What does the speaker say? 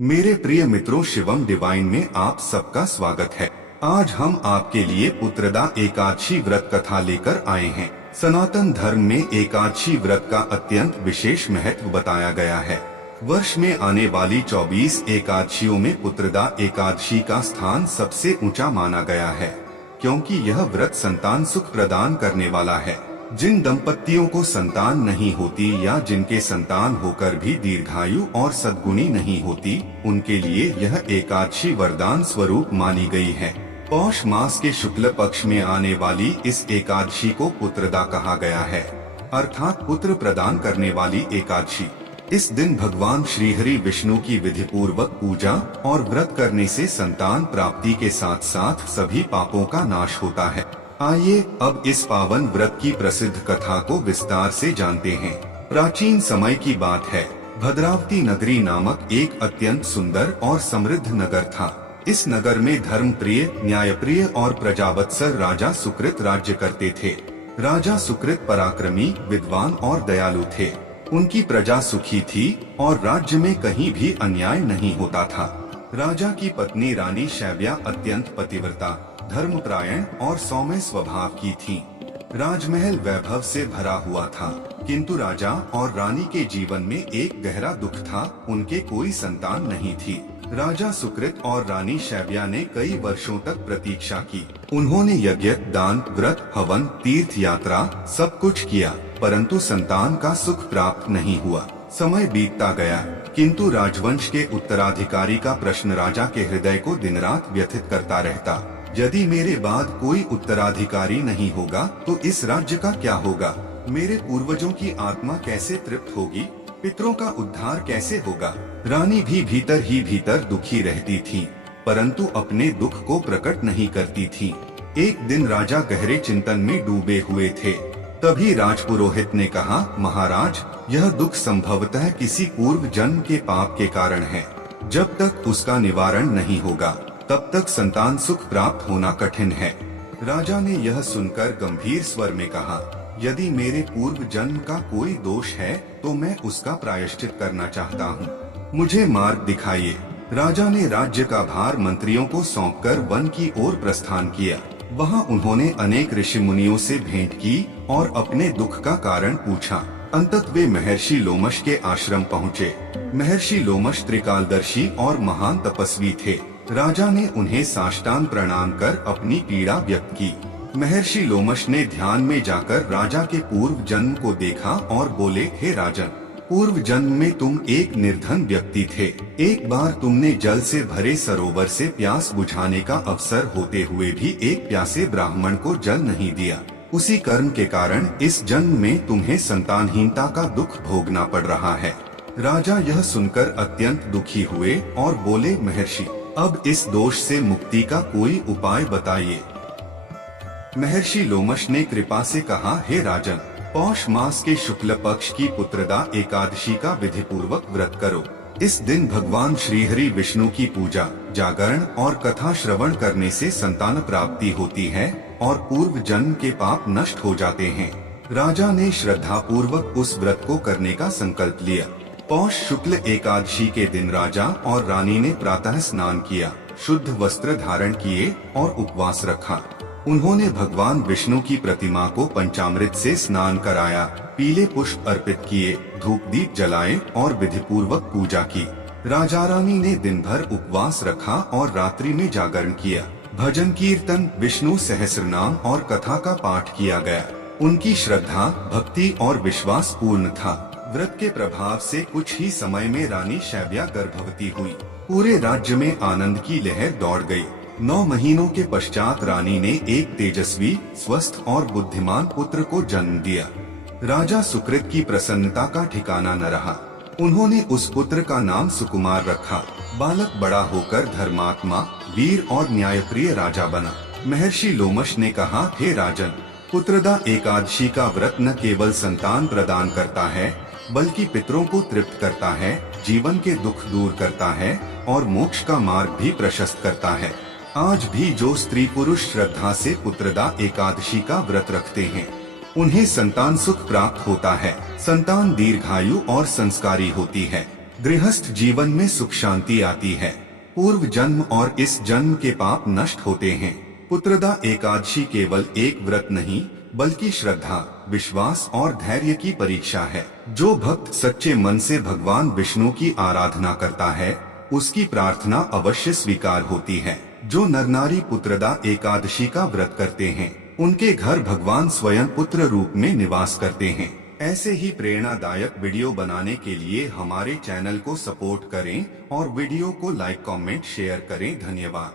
मेरे प्रिय मित्रों, शिवम डिवाइन में आप सबका स्वागत है। आज हम आपके लिए पुत्रदा एकादशी व्रत कथा लेकर आए हैं। सनातन धर्म में एकादशी व्रत का अत्यंत विशेष महत्व बताया गया है। वर्ष में आने वाली 24 एकादशियों में पुत्रदा एकादशी का स्थान सबसे ऊंचा माना गया है, क्योंकि यह व्रत संतान सुख प्रदान करने वाला है। जिन दंपतियों को संतान नहीं होती या जिनके संतान होकर भी दीर्घायु और सद्गुणी नहीं होती, उनके लिए यह एकादशी वरदान स्वरूप मानी गई है। पौष मास के शुक्ल पक्ष में आने वाली इस एकादशी को पुत्रदा कहा गया है, अर्थात पुत्र प्रदान करने वाली एकादशी। इस दिन भगवान श्री हरि विष्णु की विधि पूर्वक पूजा और व्रत करने से संतान प्राप्ति के साथ साथ सभी पापों का नाश होता है। आइए अब इस पावन व्रत की प्रसिद्ध कथा को विस्तार से जानते हैं। प्राचीन समय की बात है। भद्रावती नगरी नामक एक अत्यंत सुंदर और समृद्ध नगर था। इस नगर में धर्म प्रिय, न्यायप्रिय और प्रजावत्सल राजा सुकृत राज्य करते थे। राजा सुकृत पराक्रमी, विद्वान और दयालु थे। उनकी प्रजा सुखी थी और राज्य में कहीं भी अन्याय नहीं होता था। राजा की पत्नी रानी शैव्या अत्यंत पतिव्रता, धर्मपरायण और सौम्य स्वभाव की थी। राजमहल वैभव से भरा हुआ था, किंतु राजा और रानी के जीवन में एक गहरा दुख था। उनके कोई संतान नहीं थी। राजा सुकृत और रानी शैव्या ने कई वर्षों तक प्रतीक्षा की। उन्होंने यज्ञ, दान, व्रत, हवन, तीर्थ यात्रा सब कुछ किया, परंतु संतान का सुख प्राप्त नहीं हुआ। समय बीतता गया, किंतु राजवंश के उत्तराधिकारी का प्रश्न राजा के हृदय को दिन रात व्यथित करता रहता। यदि मेरे बाद कोई उत्तराधिकारी नहीं होगा तो इस राज्य का क्या होगा? मेरे पूर्वजों की आत्मा कैसे तृप्त होगी? पितरों का उद्धार कैसे होगा? रानी भी भीतर ही भीतर दुखी रहती थी, परंतु अपने दुख को प्रकट नहीं करती थी। एक दिन राजा गहरे चिंतन में डूबे हुए थे। तभी राजपुरोहित ने कहा, महाराज, यह दुख संभवतः किसी पूर्व जन्म के पाप के कारण है। जब तक उसका निवारण नहीं होगा तब तक संतान सुख प्राप्त होना कठिन है। राजा ने यह सुनकर गंभीर स्वर में कहा, यदि मेरे पूर्व जन्म का कोई दोष है तो मैं उसका प्रायश्चित करना चाहता हूँ। मुझे मार्ग दिखाइए। राजा ने राज्य का भार मंत्रियों को सौंपकर वन की ओर प्रस्थान किया। वहाँ उन्होंने अनेक ऋषि मुनियों से भेंट की और अपने दुख का कारण पूछा। अंततः वे महर्षि लोमश के आश्रम पहुँचे। महर्षि लोमश त्रिकालदर्शी और महान तपस्वी थे। राजा ने उन्हें साष्टांग प्रणाम कर अपनी पीड़ा व्यक्त की। महर्षि लोमश ने ध्यान में जाकर राजा के पूर्व जन्म को देखा और बोले, हे राजन, पूर्व जन्म में तुम एक निर्धन व्यक्ति थे। एक बार तुमने जल से भरे सरोवर से प्यास बुझाने का अवसर होते हुए भी एक प्यासे ब्राह्मण को जल नहीं दिया। उसी कर्म के कारण इस जन्म में तुम्हें संतानहीनता का दुख भोगना पड़ रहा है। राजा यह सुनकर अत्यंत दुखी हुए और बोले, महर्षि, अब इस दोष से मुक्ति का कोई उपाय बताइए। महर्षि लोमश ने कृपा से कहा, हे राजन, पौष मास के शुक्ल पक्ष की पुत्रदा एकादशी का विधि पूर्वक व्रत करो। इस दिन भगवान श्री हरि विष्णु की पूजा, जागरण और कथा श्रवण करने से संतान प्राप्ति होती है और पूर्व जन्म के पाप नष्ट हो जाते हैं। राजा ने श्रद्धा पूर्वक उस व्रत को करने का संकल्प लिया। पौष शुक्ल एकादशी के दिन राजा और रानी ने प्रातः स्नान किया, शुद्ध वस्त्र धारण किए और उपवास रखा। उन्होंने भगवान विष्णु की प्रतिमा को पंचामृत से स्नान कराया, पीले पुष्प अर्पित किए, धूप दीप जलाए और विधि पूर्वक पूजा की। राजा रानी ने दिन भर उपवास रखा और रात्रि में जागरण किया। भजन कीर्तन, विष्णु सहस्रनाम और कथा का पाठ किया गया। उनकी श्रद्धा, भक्ति और विश्वास पूर्ण था। व्रत के प्रभाव से कुछ ही समय में रानी शैव्या गर्भवती हुई। पूरे राज्य में आनंद की लहर दौड़ गई। 9 महीनों के पश्चात रानी ने एक तेजस्वी, स्वस्थ और बुद्धिमान पुत्र को जन्म दिया। राजा सुकृत की प्रसन्नता का ठिकाना न रहा। उन्होंने उस पुत्र का नाम सुकुमार रखा। बालक बड़ा होकर धर्मात्मा, वीर और न्यायप्रिय राजा बना। महर्षि लोमश ने कहा, हे राजन, पुत्रदा एकादशी का व्रत न केवल संतान प्रदान करता है, बल्कि पितरों को तृप्त करता है, जीवन के दुख दूर करता है और मोक्ष का मार्ग भी प्रशस्त करता है। आज भी जो स्त्री पुरुष श्रद्धा से पुत्रदा एकादशी का व्रत रखते हैं, उन्हें संतान सुख प्राप्त होता है। संतान दीर्घायु और संस्कारी होती है। गृहस्थ जीवन में सुख शांति आती है। पूर्व जन्म और इस जन्म के पाप नष्ट होते हैं। पुत्रदा एकादशी केवल एक व्रत नहीं बल्कि श्रद्धा, विश्वास और धैर्य की परीक्षा है। जो भक्त सच्चे मन से भगवान विष्णु की आराधना करता है उसकी प्रार्थना अवश्य स्वीकार होती है। जो नर नारी पुत्रदा एकादशी का व्रत करते हैं उनके घर भगवान स्वयं पुत्र रूप में निवास करते हैं। ऐसे ही प्रेरणादायक वीडियो बनाने के लिए हमारे चैनल को सपोर्ट करें और वीडियो को लाइक, कमेंट, शेयर करें। धन्यवाद।